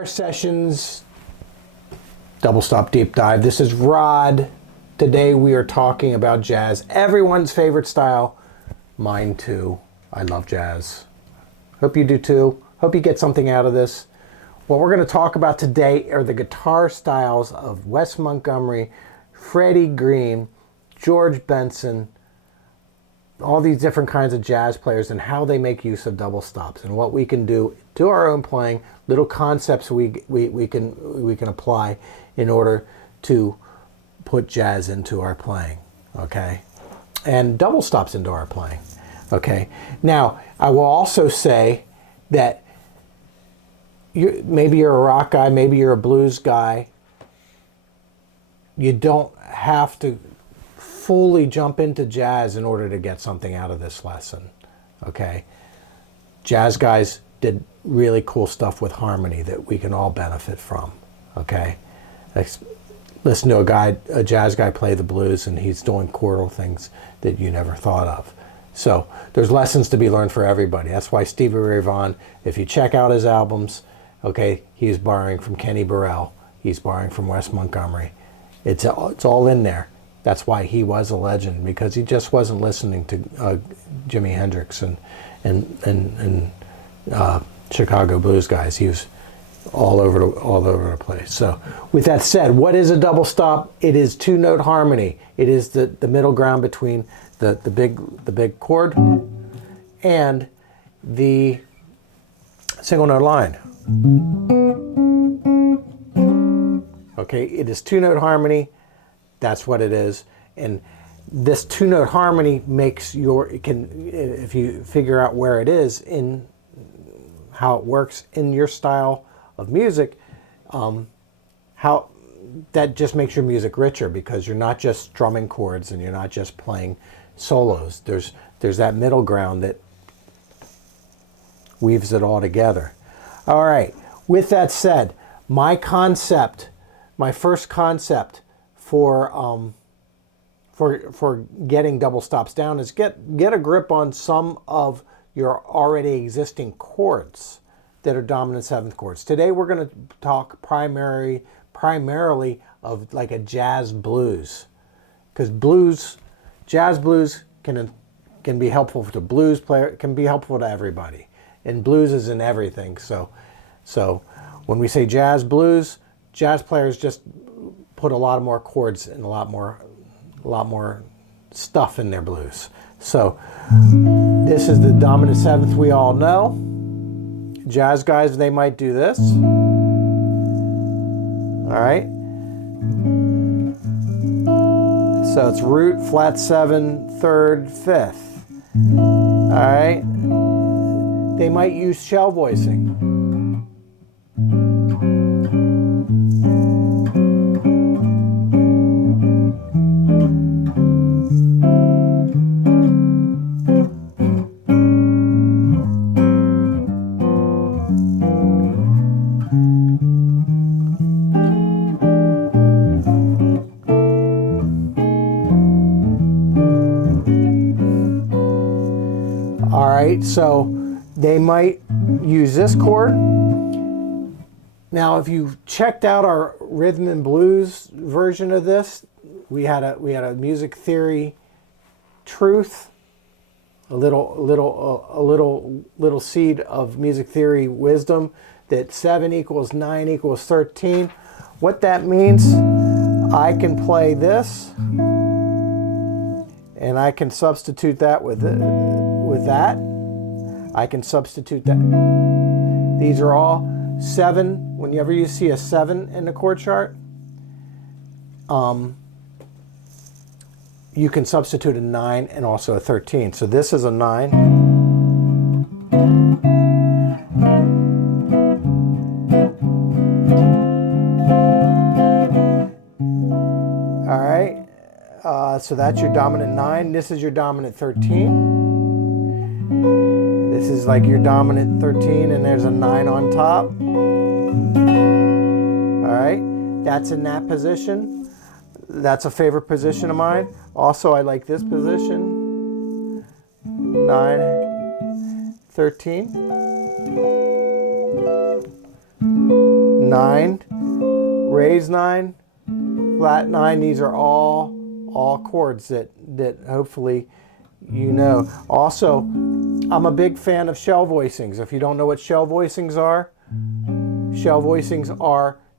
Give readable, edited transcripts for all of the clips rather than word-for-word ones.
Guitar Sessions Double Stop Deep Dive. This is Rod. Today we are talking about jazz. Everyone's favorite style. Mine too. I love jazz. Hope you do too. Hope you get something out of this. What we're going to talk about today are the guitar styles of Wes Montgomery, Freddie Green, George Benson, all these different kinds of jazz players and how they make use of double stops and what we can do to our own playing, little concepts we can apply in order to put jazz into our playing, okay? And double stops into our playing, okay? Now, I will also say that maybe you're a rock guy, maybe you're a blues guy. You don't have to fully jump into jazz in order to get something out of this lesson, okay? Jazz guys did really cool stuff with harmony that we can all benefit from, okay? Listen to a jazz guy play the blues and he's doing chordal things that you never thought of. So there's lessons to be learned for everybody. That's why Stevie Ray Vaughan, if you check out his albums, okay, he's borrowing from Kenny Burrell, he's borrowing from Wes Montgomery. It's all in there. That's why he was a legend, because he just wasn't listening to Jimi Hendrix and Chicago blues guys. He was all over the place. So with that said, what is a double stop? It is two-note harmony. It is the middle ground between the big chord and the single note line. Okay, it is two-note harmony. That's what it is. And this two-note harmony makes if you figure out where it is in how it works in your style of music, how that just makes your music richer, because you're not just strumming chords and you're not just playing solos. There's that middle ground that weaves it all together. All right, with that said, my first concept for getting double stops down is get a grip on some of your already existing chords that are dominant seventh chords. Today we're going to talk primarily of like a jazz blues, because jazz blues can be helpful to blues player, can be helpful to everybody, and blues is in everything. So when we say jazz blues, jazz players just put a lot more chords and a lot more stuff in their blues. So this is the dominant seventh we all know. Jazz guys, they might do this. All right. So it's root, flat seven, third, fifth. All right. They might use shell voicing. So they might use this chord. Now, if you checked out our rhythm and blues version of this, we had a music theory truth, a little seed of music theory wisdom, that 7 equals 9 equals 13. What that means, I can play this, and I can substitute that with that. I can substitute that. These are all 7. Whenever you see a 7 in the chord chart, you can substitute a 9 and also a 13. So this is a 9. All right. So that's your dominant 9. This is your dominant 13. This is like your dominant 13, and there's a 9 on top. All right, that's in that position. That's a favorite position of mine. Also, I like this position. 9, 13. 9, raise 9, flat 9. These are all chords that hopefully you know. Also, I'm a big fan of shell voicings. If you don't know what shell voicings are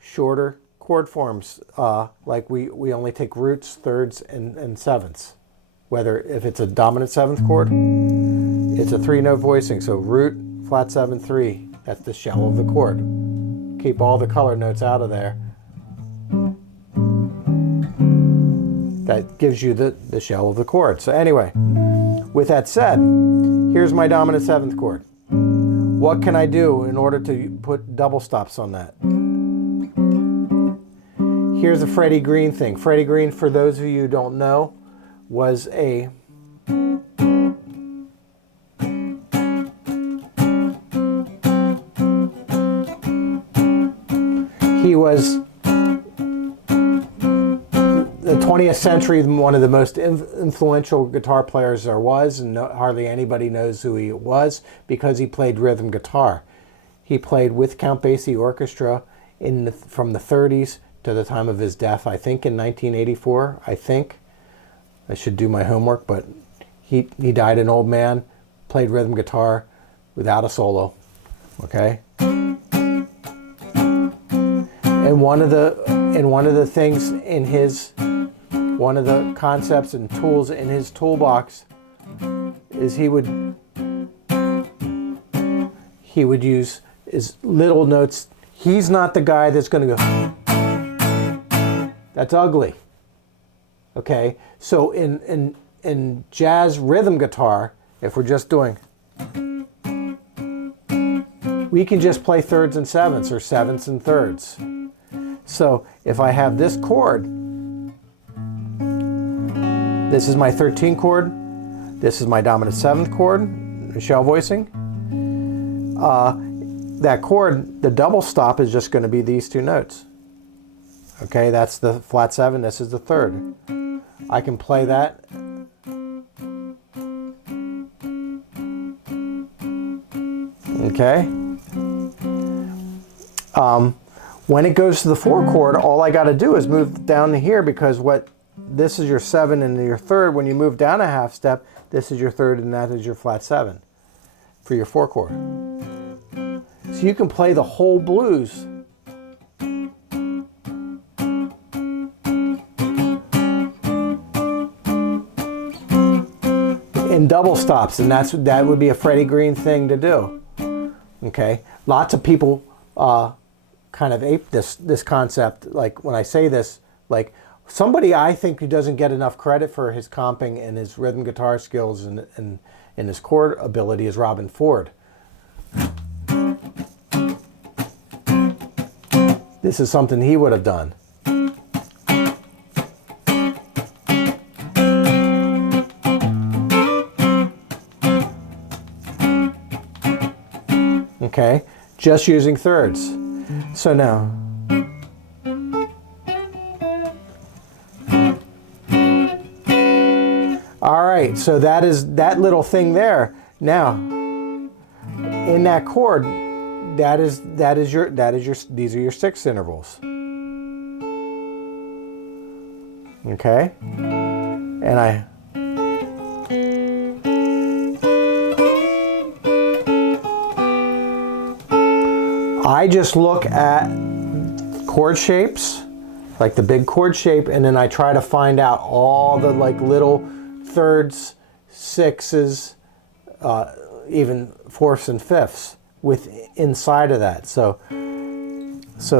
shorter chord forms. Like we only take roots, thirds, and sevenths. If it's a dominant 7th chord, it's a 3-note voicing. So root, flat 7, 3. That's the shell of the chord. Keep all the color notes out of there. That gives you the shell of the chord. So anyway, with that said, here's my dominant 7th chord. What can I do in order to put double stops on that? Here's the Freddie Green thing. Freddie Green, for those of you who don't know, was a he was the 20th century one of the most influential guitar players there was, and hardly anybody knows who he was because he played rhythm guitar. He played with Count Basie Orchestra from the 30s to the time of his death, I think in 1984, I think. I should do my homework, but he died an old man, played rhythm guitar without a solo, okay? And one of the things in one of the concepts and tools in his toolbox is he would use his little notes. He's not the guy that's going to go, that's ugly. Okay, so in jazz rhythm guitar, if we're just doing, we can just play thirds and sevenths or sevenths and thirds. So if I have this chord, this is my 13 chord, this is my dominant 7th chord, shell voicing. That chord, the double stop is just going to be these 2 notes. Okay, that's the flat 7, this is the 3rd. I can play that. Okay. When it goes to the 4 chord, all I got to do is move down to here, because this is your 7 and your 3rd. When you move down a half step, this is your 3rd and that is your flat 7 for your 4 chord. So you can play the whole blues in double stops, and that would be a Freddie Green thing to do. Okay, lots of people kind of ape this concept. Like when I say this, like somebody I think who doesn't get enough credit for his comping and his rhythm guitar skills and his chord ability is Robin Ford. This is something he would have done. Okay, just using thirds. So now, all right, so that is that little thing there. Now, in that chord, these are your 6th intervals. Okay, and I just look at chord shapes, like the big chord shape, and then I try to find out all the like little thirds, 6s, even 4ths and 5ths inside of that. So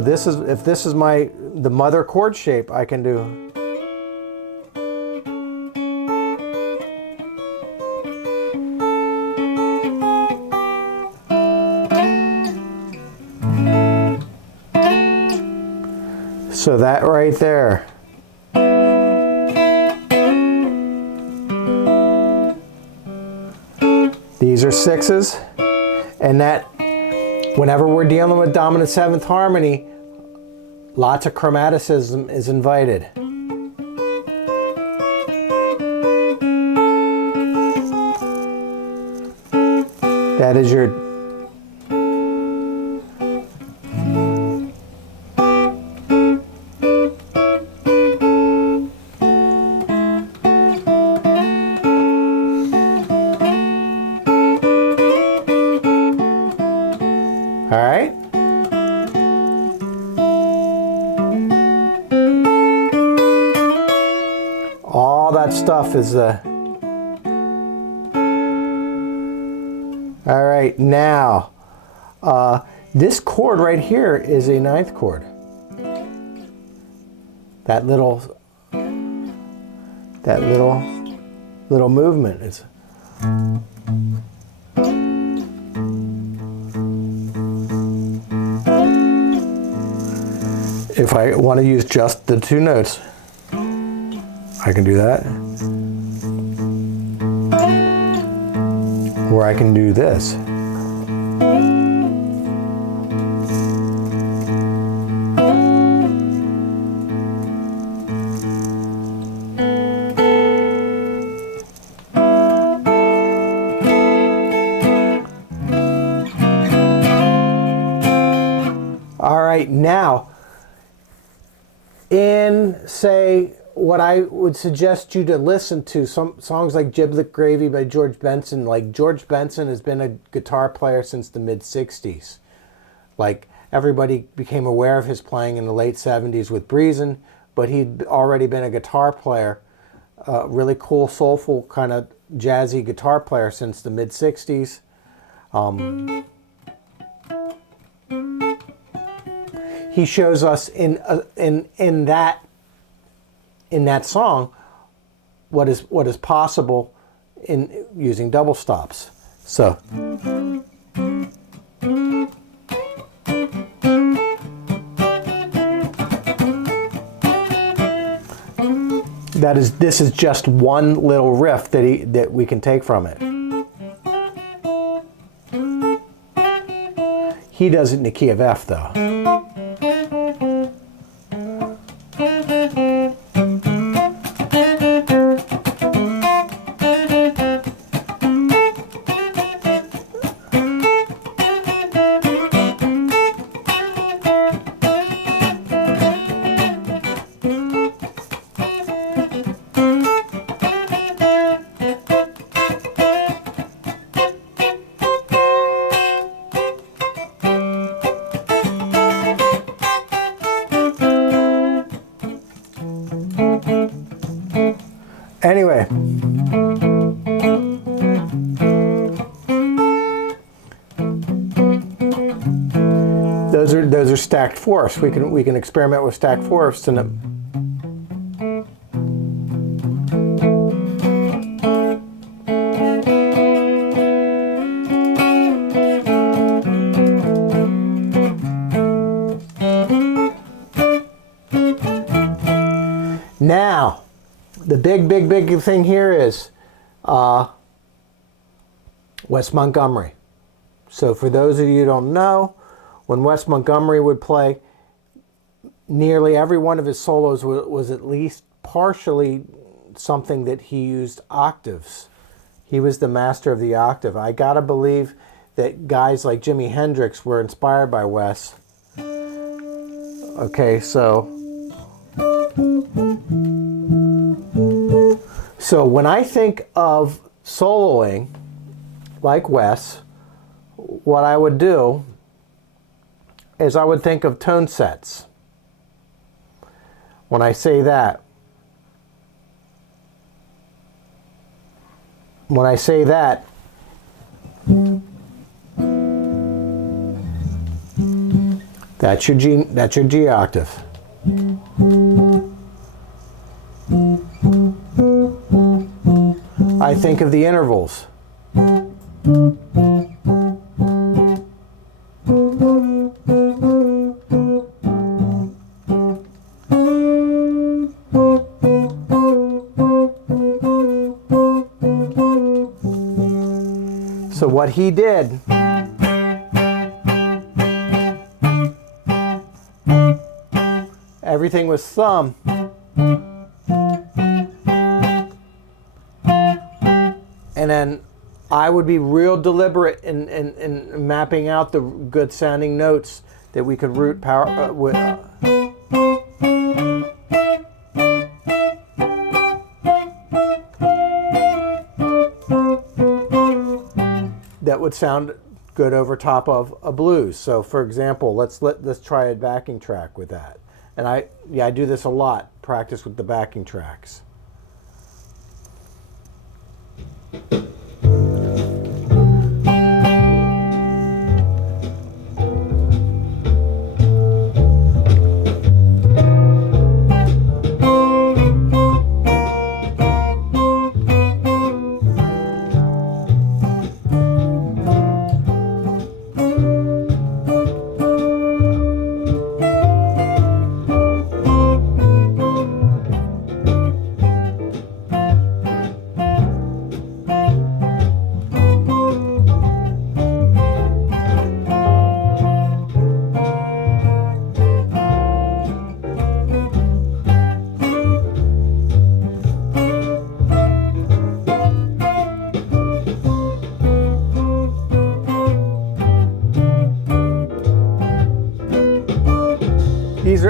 this is, if this is the mother chord shape, I can do. So that right there. These are 6s, and that, whenever we're dealing with dominant 7th harmony, lots of chromaticism is invited. That is your that stuff is all right, now this chord right here is a ninth chord. That little movement is. If I want to use just the two notes, I can do that. Or I can do this. All right, now, in, say, what I would suggest you to listen to, some songs like Giblet Gravy by George Benson. Like, George Benson has been a guitar player since the mid-60s. Like, everybody became aware of his playing in the late 70s with Breezin', but he'd already been a guitar player, really cool, soulful, kind of jazzy guitar player since the mid-60s. He shows us in that song what is possible in using double stops. So this is just one little riff that we can take from it. He does it in the key of F though. Anyway, those are stacked fourths. We can experiment with stacked fourths and now. The big thing here is Wes Montgomery. So for those of you who don't know, when Wes Montgomery would play, nearly every one of his solos was at least partially something that he used octaves. He was the master of the octave. I gotta believe that guys like Jimi Hendrix were inspired by Wes. Okay, so when I think of soloing, like Wes, what I would do is I would think of tone sets. When I say that, that's your G octave. I think of the intervals. So what he did, everything was thumb. And then I would be real deliberate in mapping out the good sounding notes that we could root power with. That would sound good over top of a blues. So for example, let's try a backing track with that. And I do this a lot, practice with the backing tracks.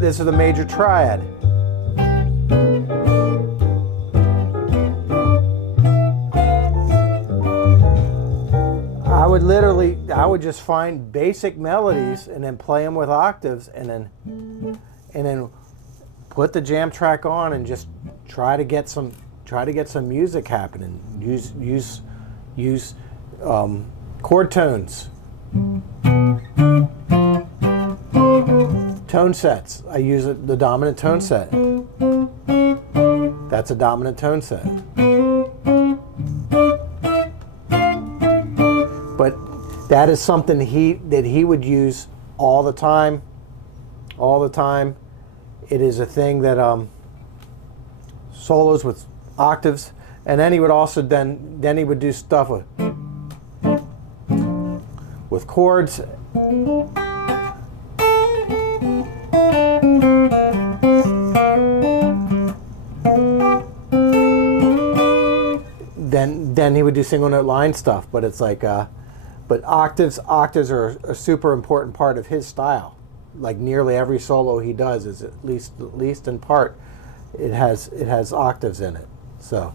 This is the major triad. I would just find basic melodies and then play them with octaves, and then put the jam track on and just try to get some music happening. Use chord tones. Tone sets. I use the dominant tone set. That's a dominant tone set. But that is something that he would use all the time. All the time. It is a thing that solos with octaves, and then he would also then he would do stuff with chords. Then he would do single note line stuff, but it's like, but octaves are a super important part of his style. Like nearly every solo he does is at least in part, it has octaves in it. So.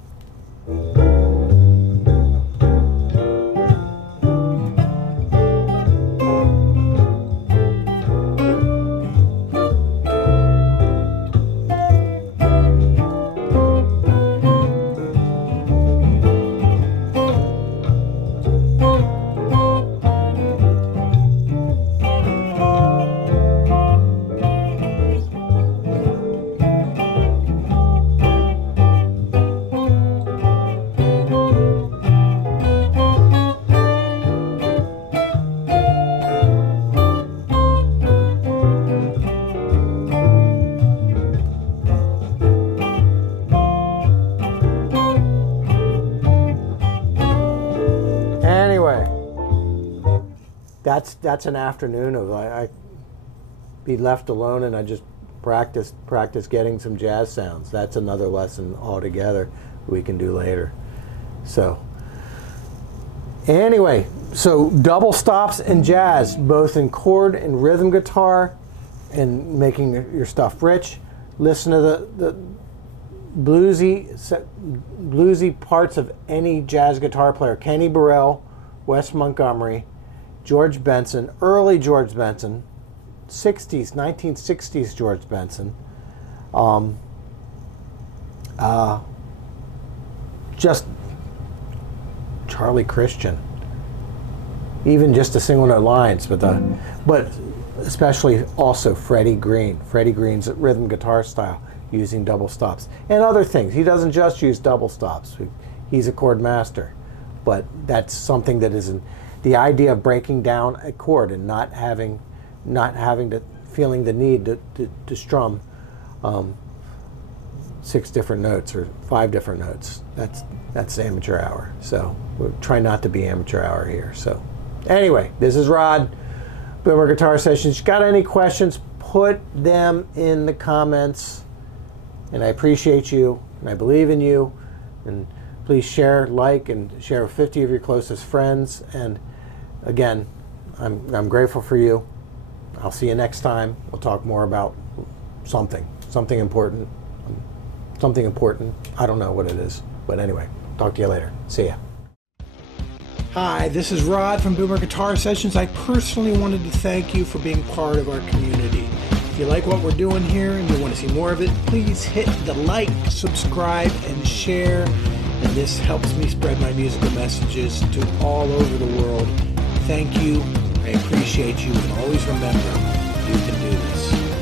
That's an afternoon of I be left alone and I just practice getting some jazz sounds. That's another lesson altogether we can do later. So anyway, so double stops in jazz, both in chord and rhythm guitar, and making your stuff rich. Listen to the bluesy parts of any jazz guitar player. Kenny Burrell, Wes Montgomery, George Benson, early George Benson, 1960s George Benson. Just Charlie Christian. Even just the single note lines, but especially also Freddie Green. Freddie Green's rhythm guitar style, using double stops. And other things. He doesn't just use double stops. He's a chord master. But that's something that isn't. The idea of breaking down a chord and not having to feeling the need to strum 6 different notes or 5 different notes. That's amateur hour. So we're trying not to be amateur hour here. So anyway, this is Rod, Boomer Guitar Sessions. Got any questions? Put them in the comments. And I appreciate you, and I believe in you. And please share, like, and share with 50 of your closest friends. And again, I'm grateful for you. I'll see you next time. We'll talk more about something important. Something important. I don't know what it is. But anyway, talk to you later. See ya. Hi, this is Rod from Boomer Guitar Sessions. I personally wanted to thank you for being part of our community. If you like what we're doing here and you want to see more of it, please hit the like, subscribe, and share. and this helps me spread my musical messages to all over the world. Thank you. I appreciate you, and always remember, you can do this.